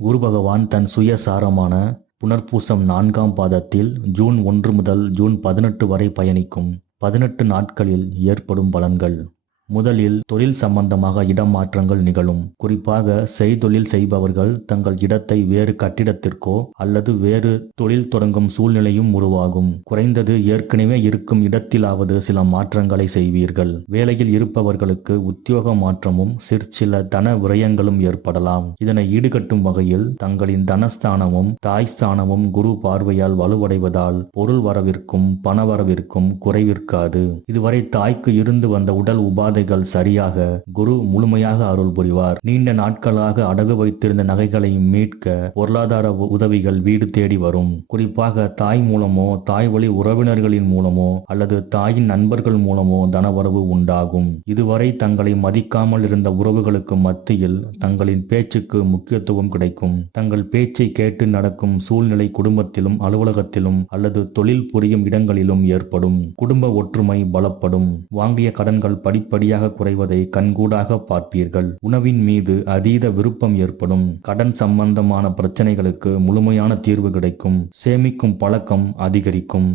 குரு பகவான் தன் சுயசாரமான புனர்பூசம் 4ஆம் பாதத்தில் ஜூன் 1 முதல் ஜூன் 18 வரை பயணிக்கும் 18 நாட்களில் ஏற்படும் பலன்கள். முதலில் தொழில் சம்பந்தமாக இடமாற்றங்கள் நிகழும். குறிப்பாக செய்தொழில் செய்பவர்கள் தங்கள் இடத்தை வேறு கட்டிடத்திற்கோ அல்லது வேறு தொழில் தொடங்கும் சூழ்நிலையும் உருவாகும். குறைந்தது ஏற்கனவே இருக்கும் இடத்திலாவது சில மாற்றங்களை செய்வீர்கள். வேலையில் இருப்பவர்களுக்கு உத்தியோக மாற்றமும் சிற்சில தன விரயங்களும் ஏற்படலாம். இதனை ஈடுகட்டும் வகையில் தங்களின் தனஸ்தானமும் தாய் ஸ்தானமும் குரு பார்வையால் வலுவடைவதால் பொருள் வரவிற்கும் பணவரவிற்கும் குறைவிருக்காது. இதுவரை தாய்க்கு இருந்து வந்த உடல் உபாதைகள் சரியாக குரு முழுமையாக அருள் புரிவார். நீண்ட நாட்களாக அடகு வைத்திருந்த நகைகளை மீட்க பொருளாதார உதவிகள் வீடு தேடி வரும். குறிப்பாக தாய் மூலமோ தாய் வழி உறவினர்களின் மூலமோ அல்லது தாயின் நண்பர்கள் மூலமோ தனவரவு உண்டாகும். இதுவரை தங்களை மதிக்காமல் இருந்த உறவுகளுக்கு மத்தியில் தங்களின் பேச்சுக்கு முக்கியத்துவம் கிடைக்கும். தங்கள் பேச்சை கேட்டு நடக்கும் சூழ்நிலை குடும்பத்திலும் அலுவலகத்திலும் அல்லது தொழில் புரியும் இடங்களிலும் ஏற்படும். குடும்ப ஒற்றுமை பலப்படும். வாங்கிய கடன்கள் படிப்படியாக குறைவதை கண்கூடாக பார்ப்பீர்கள். உணவின் மீது அதீத விருப்பம் ஏற்படும். கடன் சம்பந்தமான பிரச்சனைகளுக்கு முழுமையான தீர்வு கிடைக்கும். சேமிக்கும் பழக்கம் அதிகரிக்கும்.